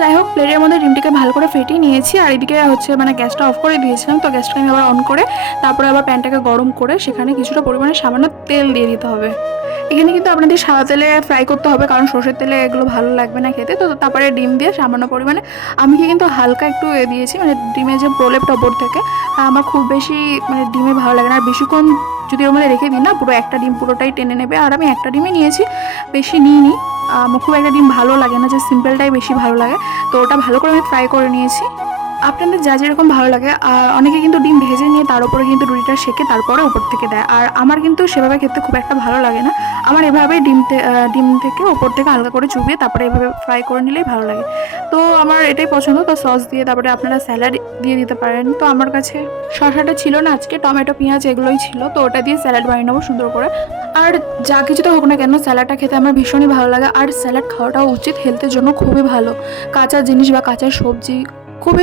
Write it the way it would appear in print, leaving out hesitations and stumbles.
যাই হোক, প্লেটের মধ্যে ডিমটিকে ভালো করে ফেটিয়ে নিয়েছি। আর এদিকে হচ্ছে মানে গ্যাসটা অফ করে দিয়েছিলাম, তো গ্যাসটাকে আমি আবার অন করে তারপরে আবার প্যানটাকে গরম করে সেখানে কিছুটা পরিমাণে সামান্য তেল দিয়ে দিতে হবে। এখানে কিন্তু আপনাদের সাদা তেলে ফ্রাই করতে হবে, কারণ সর্ষের তেলে এগুলো ভালো লাগবে না খেতে। তো তারপরে ডিম দিয়ে সামান্য পরিমাণে আমি কিন্তু হালকা একটু দিয়েছি, মানে ডিমের যে প্রলেপটা ওপর থেকে। আমার খুব বেশি মানে ডিমে ভালো লাগে না, আর বেশিক্ষণ যদি ওর মধ্যে রেখে দিই না, পুরো একটা ডিম পুরোটাই টেনে নেবে। আর আমি একটা ডিমে নিয়েছি, বেশি নিইনি। আমার খুব একটা ডিম ভালো লাগে না, যে সিম্পলটাই বেশি ভালো লাগে। তো ওটা ভালো করে আমি ফ্রাই করে নিয়েছি। আপনাদের যা যেরকম ভালো লাগে। আর অনেকে কিন্তু ডিম ভেজে নিয়ে তার উপরে কিন্তু রুটিটা সেঁকে তারপরে উপর থেকে দেয়, আর আমার কিন্তু সেভাবে খেতে খুব একটা ভালো লাগে না। আমার এভাবেই ডিম থেকে ওপর থেকে হালকা করে চুবিয়ে তারপরে এভাবে ফ্রাই করে নিলেই ভালো লাগে। তো আমার এটাই পছন্দ। তো সস দিয়ে তারপরে আপনারা স্যালাড দিয়ে দিতে পারেন। তো আমার কাছে শসাটা ছিল না আজকে, টমেটো পেঁয়াজ এগুলোই ছিল, তো ওটা দিয়ে স্যালাড বানিয়ে নেবো সুন্দর করে। আর যা কিছুতে হোক না কেন, স্যালাডটা খেতে আমার ভীষণই ভালো লাগে। আর স্যালাড খাওয়াটাও উচিত, হেলথের জন্য খুবই ভালো। কাঁচা জিনিস বা কাঁচা সবজি খুবই